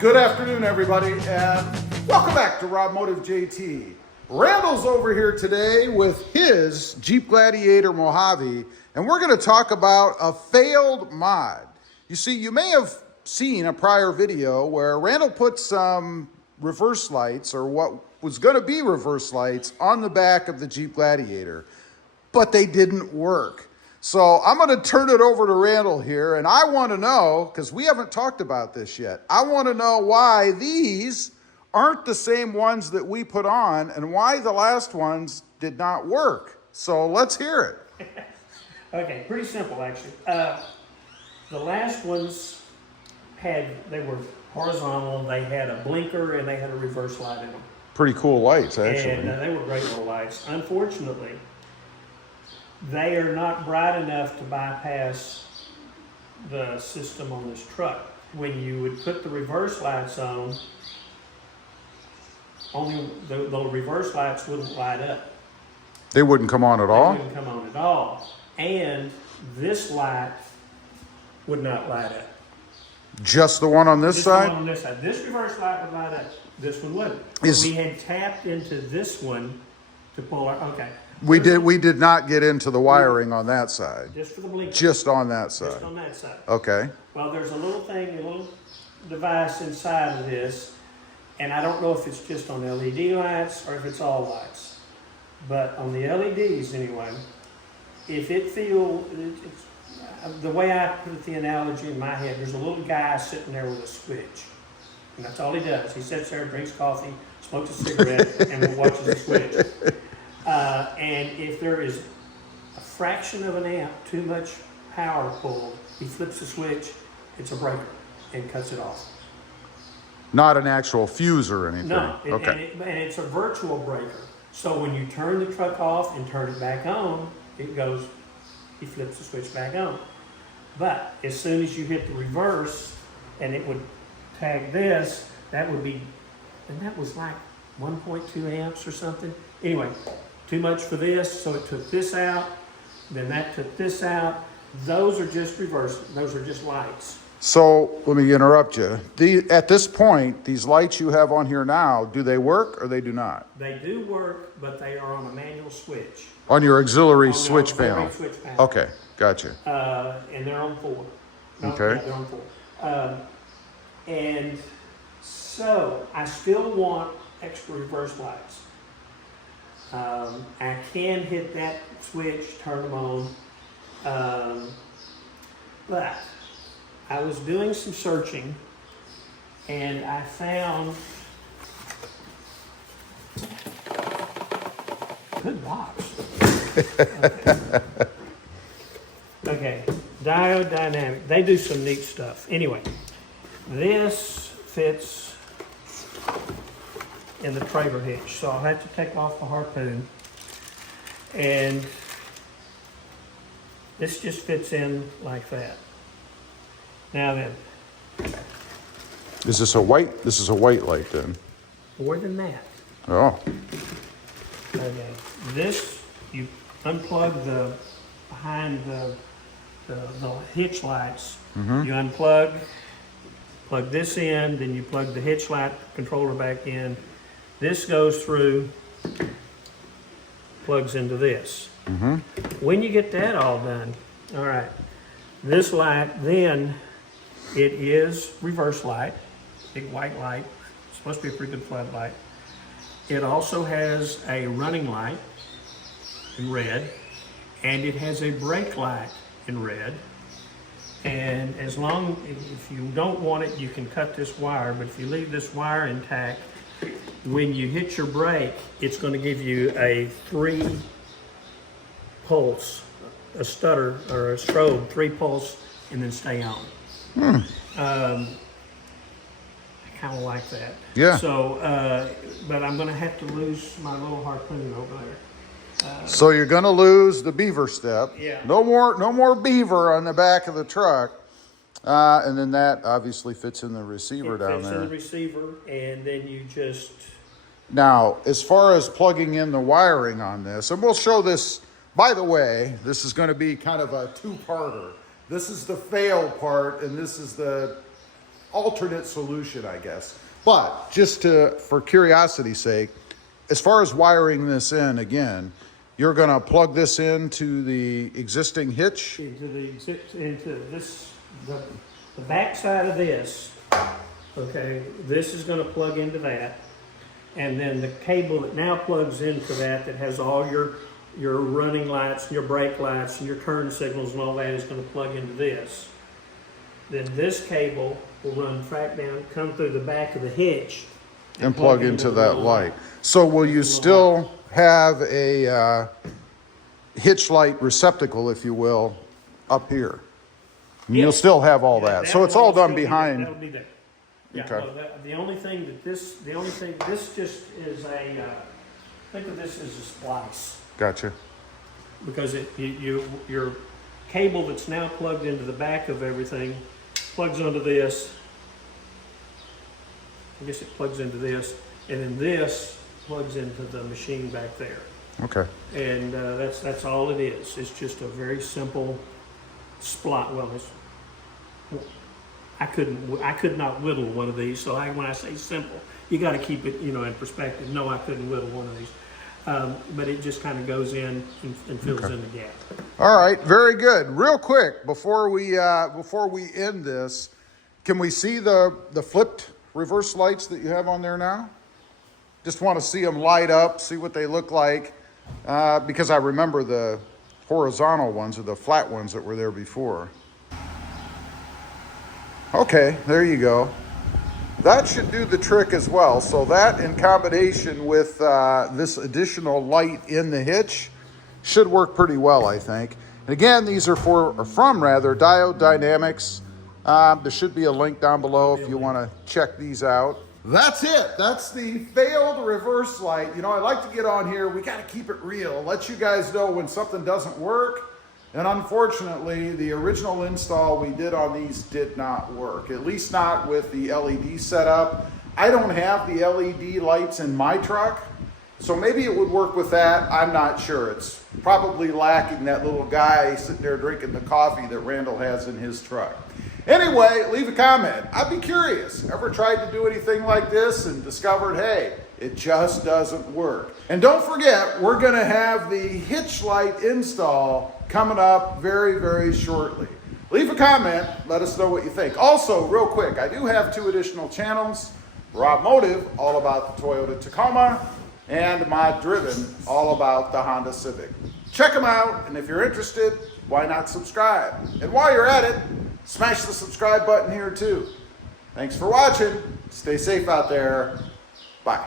Good afternoon, everybody, and welcome back to Robmotive JT. Randall's over here today with his Jeep Gladiator Mojave, and we're going to talk about a failed mod. You see, you may have seen a prior video where Randall put some reverse lights, or what was going to be reverse lights, on the back of the Jeep Gladiator, but they didn't work. So I'm going to turn it over to Randall here, and I want to know, because we haven't talked about this yet, I want to know why these aren't the same ones that we put on and why the last ones did not work. So let's hear it. Okay, pretty simple actually. The last ones they were horizontal, they had a blinker, and they had a reverse light in them. Pretty cool lights, actually. And they were great little lights. Unfortunately, they are not bright enough to bypass the system on this truck. When you would put the reverse lights on, only the reverse lights wouldn't light up. They wouldn't come on at all? They wouldn't come on at all. And this light would not light up. Just the one on this side? One on this side. This reverse light would light up. This one wouldn't. We had tapped into this one to pull our, okay. We did not get into the wiring on that side. Just for the blinker. Just on that side. Just on that side. Okay. Well, there's a little device inside of this, and I don't know if it's just on LED lights or if it's all lights. But on the LEDs anyway, if it it's the way I put the analogy in my head, there's a little guy sitting there with a switch. And that's all he does. He sits there, drinks coffee, smokes a cigarette, and watches the switch. And if there is a fraction of an amp, too much power pulled, he flips the switch, it's a breaker, and cuts it off. Not an actual fuse or anything? No, okay. And it's a virtual breaker. So when you turn the truck off and turn it back on, he flips the switch back on. But as soon as you hit the reverse, and it would tag this, that would be, and that was like 1.2 amps or something. Anyway, too much for this, so it took this out, then that took this out. Those are just reverse, those are just lights. So let me interrupt you. At this point, these lights you have on here now, do they work or they do not? They do work, but they are on a manual switch. On your auxiliary switch panel? Switch panel. Okay, gotcha. And they're on 4. No, okay. Yeah, they're on 4. And so I still want extra reverse lights. I can hit that switch, turn them on, but I was doing some searching and I found, good box. Okay, Diode Dynamic, they do some neat stuff. Anyway, this fits in the trailer hitch, so I'll have to take off the harpoon, and this just fits in like that. Now then, Is this a white? This is a white light then? more than that. Oh. Okay, this, you unplug the behind the hitch lights. Mm-hmm. You unplug, plug this in, then you plug the hitch light controller back in. This goes through, plugs into this. Mm-hmm. When you get that all done, all right, this light then, it is reverse light, big white light. It's supposed to be a pretty good floodlight. It also has a running light in red, and it has a brake light in red. And if you don't want it, you can cut this wire, but if you leave this wire intact, when you hit your brake, it's going to give you a 3 pulse, a stutter or a strobe, 3 pulse, and then stay on. I kind of like that. Yeah. So, but I'm going to have to lose my little harpoon over there. So you're going to lose the beaver step. Yeah. No more beaver on the back of the truck. And then that obviously fits in the receiver down there. It fits in the receiver, and then you just... Now, as far as plugging in the wiring on this, and we'll show this, by the way, this is going to be kind of a two-parter. This is the fail part, and this is the alternate solution, I guess. But just for curiosity's sake, as far as wiring this in, again, you're going to plug this into the existing hitch? Into this, the back side of this, okay, this is going to plug into that. And then the cable that now plugs into that has all your running lights and your brake lights and your turn signals and all that is going to plug into this. Then this cable will run back down, come through the back of the hitch. And plug into that light. So will you still have a hitch light receptacle, if you will, up here? And you'll still have all that. So it's all done behind. That'll be there. Yeah, Okay. well, the only thing this just is think of this as a splice. Gotcha. Because your cable that's now plugged into the back of everything plugs onto this. I guess it plugs into this, and then this plugs into the machine back there. Okay. And that's all it is. It's just a very simple splice. Well, I could not whittle one of these. So when I say simple, you got to keep it, in perspective. No, I couldn't whittle one of these. But it just kind of goes in and fills in the gap. All right, very good. Real quick, before we end this, can we see the flipped reverse lights that you have on there now? Just want to see them light up, see what they look like, because I remember the horizontal ones or the flat ones that were there before. Okay, there you go. That should do the trick as well. So that in combination with this additional light in the hitch should work pretty well, I think. And again, these are from Diode Dynamics. There should be a link down below if you want to check these out. That's it. That's the failed reverse light. I like to get on here. We got to keep it real. Let you guys know when something doesn't work. And unfortunately, the original install we did on these did not work, at least not with the LED setup. I don't have the LED lights in my truck, so maybe it would work with that. I'm not sure. It's probably lacking that little guy sitting there drinking the coffee that Randall has in his truck. Anyway, leave a comment. I'd be curious. Ever tried to do anything like this and discovered, hey, it just doesn't work? And don't forget, we're going to have the hitch light install coming up very, very shortly. Leave a comment. Let us know what you think. Also, real quick, I do have 2 additional channels. Rob Motive, all about the Toyota Tacoma, and Mod Driven, all about the Honda Civic. Check them out, and if you're interested, why not subscribe? And while you're at it, smash the subscribe button here too. Thanks for watching. Stay safe out there. Bye.